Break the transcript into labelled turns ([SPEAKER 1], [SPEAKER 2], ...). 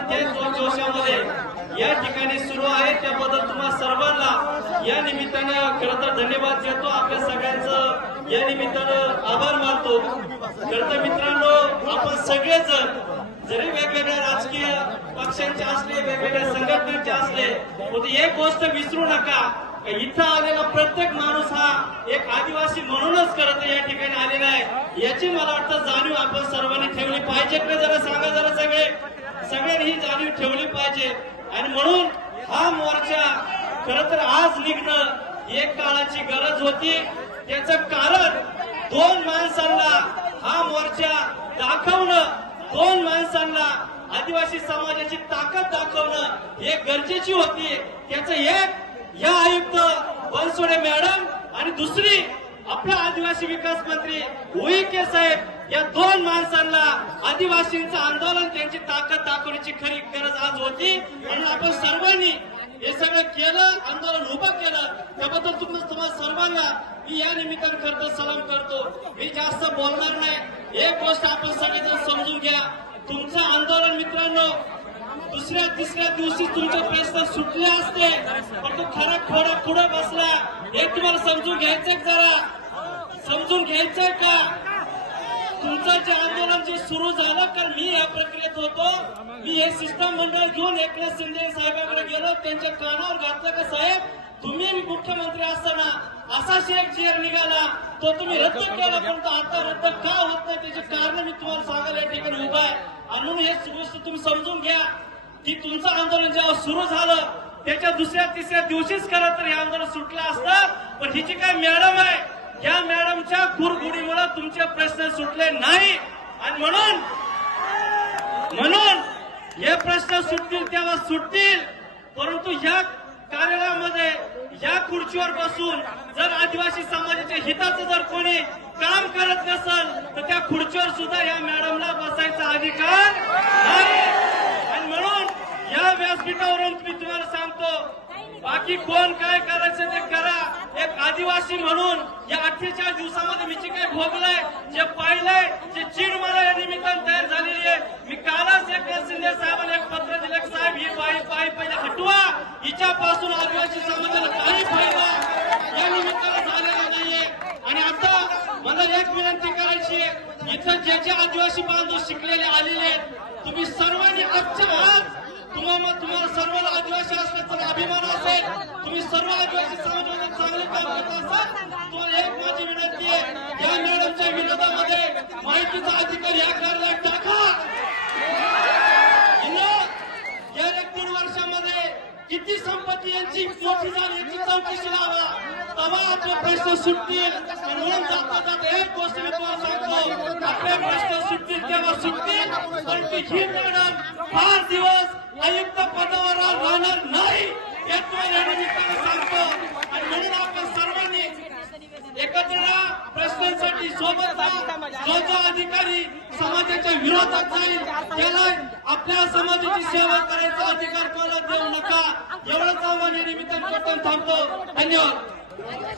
[SPEAKER 1] म्हणजे ते या ठिकाणी सुरू आहे. त्याबद्दल तुम्हाला सर्वांना या निमित्तानं खरं धन्यवाद देतो. आपल्या सगळ्यांचं या निमित्तानं आभार मानतो. खरं मित्रांनो आपण सगळेच जरी वेगवेगळ्या राजकीय पक्षांचे असले वेगवेगळ्या संघटनांचे असले पण एक गोष्ट विसरू नका. इथं आलेला प्रत्येक माणूस हा एक आदिवासी म्हणूनच करत या ठिकाणी आलेला आहे. याची मला वाटतं जाणीव आपण सर्वांनी ठेवली पाहिजे. का जरा सांगा जरा सगळे. सगळ्यांनी ही जाणीव ठेवली पाहिजे. आणि म्हणून हा मोर्चा खर तर आज निघणं एक काळाची गरज होती. त्याचं कारण दोन माणसांना हा मोर्चा दाखवणं दोन माणसांना आदिवासी समाजाची ताकद दाखवणं हे गरजेची होती. त्याचं एक या आयुक्त बनसोडे मॅडम आणि दुसरी आपला आदिवासी विकास मंत्री उईके साहेब माणसांना आदिवासींचं आंदोलन त्यांची ताकद दाखवण्याची खरी गरज आज होती म्हणून आपण सर्वांनी हे सगळं केलं आंदोलन उभं केलं. त्याबद्दल तुम्हाला तुम्हाला सर्वांना मी या निमित्तानं करतो सलाम करतो. मी जास्त बोलणार नाही. एक गोष्ट आपण सगळेजण समजून घ्या. तुमचं आंदोलन मित्रांनो दुसऱ्या तिसऱ्या दिवशी तुमचे प्रश्न सुटले असते पण तो खरा खोडा पुढे बसला. हे तुम्हाला समजून घ्यायचंय जरा समजून घ्यायचंय का? तुमचं जे आंदोलन जे सुरू झालं कारण मी या प्रक्रियेत होतो. मी हे सिस्टम मंडळ घेऊन एकनाथ शिंदे साहेबांकडे गेलो. त्यांच्या कानावर घातलं का साहेब? तुम्ही मुख्यमंत्री असताना असा शेख जिअर निघाला. तो तुम्ही रद्द केला परंतु आता रद्द का होत नाही त्याची कारण मी तुम्हाला सांगायला या ठिकाणी उभा आहे. आणि म्हणून हे गोष्ट तुम्ही समजून घ्या की तुमचं आंदोलन जेव्हा सुरू झालं त्याच्या दुसऱ्या तिसऱ्या दिवशीच खरं तर हे आंदोलन सुटलं असतं. पण ही जी काय मॅडम आहे? या मॅडमच्या कुरघुडीमुळे तुमचे प्रश्न सुटले नाही. आणि म्हणून म्हणून हे प्रश्न सुटतील तेव्हा सुटतील. परंतु या कार्यालयामध्ये या खुर्चीवर बसून जर आदिवासी समाजाच्या हिताचं जर कोणी काम करत नसेल तर त्या खुर्चीवर सुद्धा या मॅडमला बसायचा अधिकार नाही. आणि म्हणून या व्यासपीठावरून मी तुम्हाला सांगतो बाकी कोण काय करायचं ते करा. आदिवासी म्हणून या अठ्ठेचाळीस दिवसामध्ये मी जे काही भोगलंय जे पाहिलंय जे चीड मला या निमित्तानं तयार झालेली आहे. मी कालच एकनाथ शिंदे साहेबांना एक पत्र दिलं की साहेब ही बाई बाई पहिले हटवा. हिच्यापासून आदिवासी समाजाला काही फायदा या निमित्तानं झालेला नाहीये. आणि आता मला एक विनंती करायची आहे इथं जे जे आदिवासी बांधव शिकलेले आलेले आहेत तुम्ही सर्वांनी आजच्या आज तुम्हाला तुम्हाला सर्वांना आदिवासी असले सर्व आदिवासी समाजामध्ये चांगले काम करत असतात. तुम्हाला एक माझी विनंती आहे या मॅडमच्या विरोधामध्ये माहितीचा अधिकार या कार्यालयात टाका. गेल्या दीड वर्षामध्ये किती संपत्ती यांची मोठी झाली याची चौकशी लावा. तवा आपले प्रश्न सुटतील. म्हणून जाता जाता एक गोष्ट मी तुम्हाला सांगतो. आपले प्रश्न सुटतील तेव्हा सुटतील. परंतु ही मॅडम फार दिवस आयुक्त पदावर राहणार नाही हे तुम्हाला या निमित्ताने सांगतो आणि म्हणून आपण सर्वांनी एकत्र राहा प्रश्नांसाठी सोबत जो जो अधिकारी समाजाच्या विरोधात जाईल. त्याला आपल्या समाजाची सेवा करायचा अधिकार कोणाला देऊ नका. एवढंच आव्हान या निमित्ताने थांबतो. धन्यवाद.